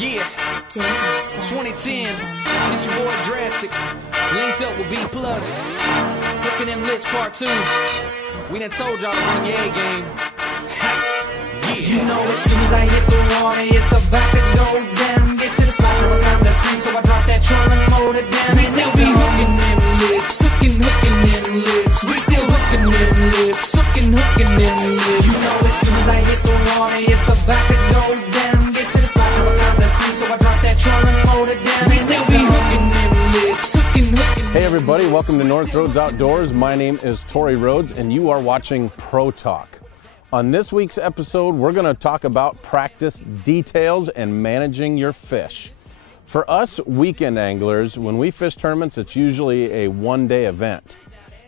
Yeah, 2010, it's your boy Drastic, linked up with B+, Hooking Them Lips Part 2. We done told y'all to bring your A game. Yeah. You know as soon as I hit the water, it's about to go down. Get to the spot, now it's time to creep, so I drop that trailer and mold it down. We still be hooking them lips, hooking them lips. We still hooking them lips, hooking them lips. You know as soon as I hit the water, it's about to go down. Get to the spot, now it's time to creep, so I drop that trailer and mold it down. We still be hooking them lips, hooking. Hey everybody, welcome to Rhoades Outdoors. My name is Tori Rhoades and you are watching Pro Talk. On this week's episode, we're going to talk about practice details and managing your fish. For us weekend anglers, when we fish tournaments, it's usually a one-day event.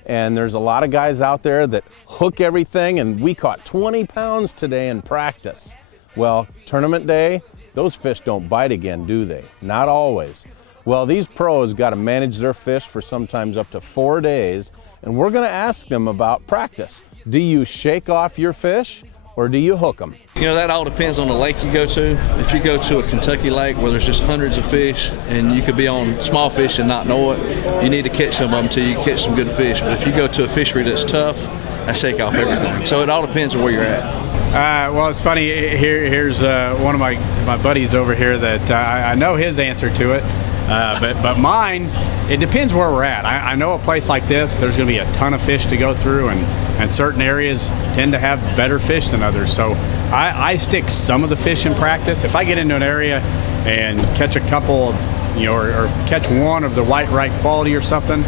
And there's a lot of guys out there that hook everything, and we caught 20 pounds today in practice. Well, tournament day, those fish don't bite again, do they? Not always. Well, these pros got to manage their fish for sometimes up to 4 days, and we're going to ask them about practice. Do you shake off your fish or do you hook them? You know, that all depends on the lake you go to. If you go to a Kentucky lake where there's just hundreds of fish and you could be on small fish and not know it, you need to catch some of them till you catch some good fish. But if you go to a fishery that's tough, I shake off everything. So it all depends on where you're at. Well, it's funny. Here's one of my buddies over here that I know his answer to it. But mine, it depends where we're at. I know a place like this, there's going to be a ton of fish to go through, and certain areas tend to have better fish than others. So I stick some of the fish in practice. If I get into an area and catch a couple, or catch one of the white right quality or something,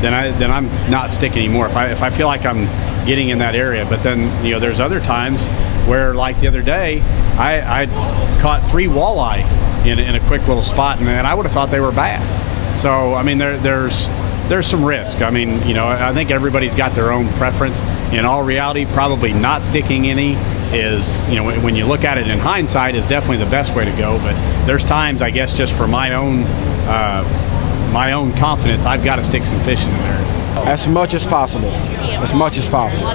then I'm not sticking anymore. If I feel like I'm getting in that area. But then there's other times where, like the other day, I caught 3 walleye in a quick little spot, and I would have thought they were bass. So I mean, there's some risk. I mean, I think everybody's got their own preference. In all reality, probably not sticking any is, when you look at it in hindsight, is definitely the best way to go. But there's times, I guess, just for my own confidence, I've got to stick some fish in there. As much as possible. As much as possible.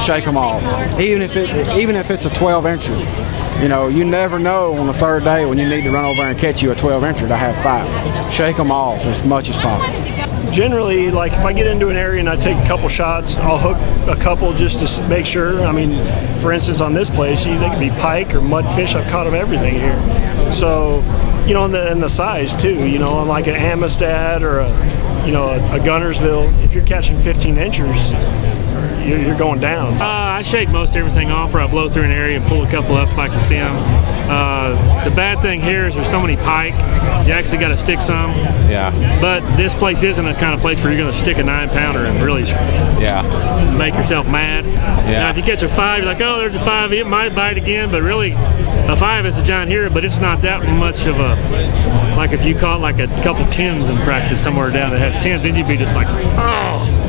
Shake them off. Even if it's a 12-incher. You never know on the third day when you need to run over and catch you a 12-incher to have 5. Shake them off as much as possible. Generally, like if I get into an area and I take a couple shots, I'll hook a couple just to make sure. I mean, for instance, on this place, they could be pike or mudfish. I've caught them everything here. So, and the size too. Like an Amistad or a Gunnersville. If you're catching 15-inchers, you're going down. I shake most everything off, or I blow through an area and pull a couple up if I can see them. The bad thing here is there's so many pike, you actually got to stick some. Yeah. But this place isn't a kind of place where you're going to stick a 9-pounder and really make yourself mad. Yeah. Now, if you catch a 5, you're like, oh, there's a 5, it might bite again, but really a 5 is a giant hero, but it's not that much of a, like if you caught like a couple 10s in practice somewhere down that has 10s, then you'd be just like, oh.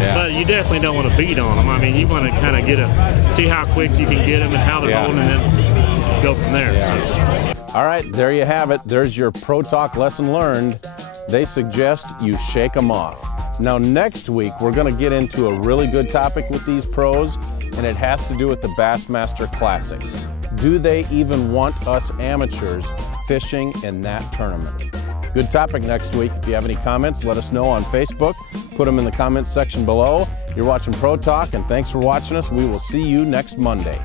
Yeah. But you definitely don't want to beat on them. I mean, you want to kind of see how quick you can get them and how they're holding, and then go from there. Yeah. So. All right, there you have it. There's your Pro Talk lesson learned. They suggest you shake them off. Now, next week, we're going to get into a really good topic with these pros, and it has to do with the Bassmaster Classic. Do they even want us amateurs fishing in that tournament? Good topic next week. If you have any comments, let us know on Facebook. Put them in the comments section below. You're watching Pro Talk, and thanks for watching us. We will see you next Monday.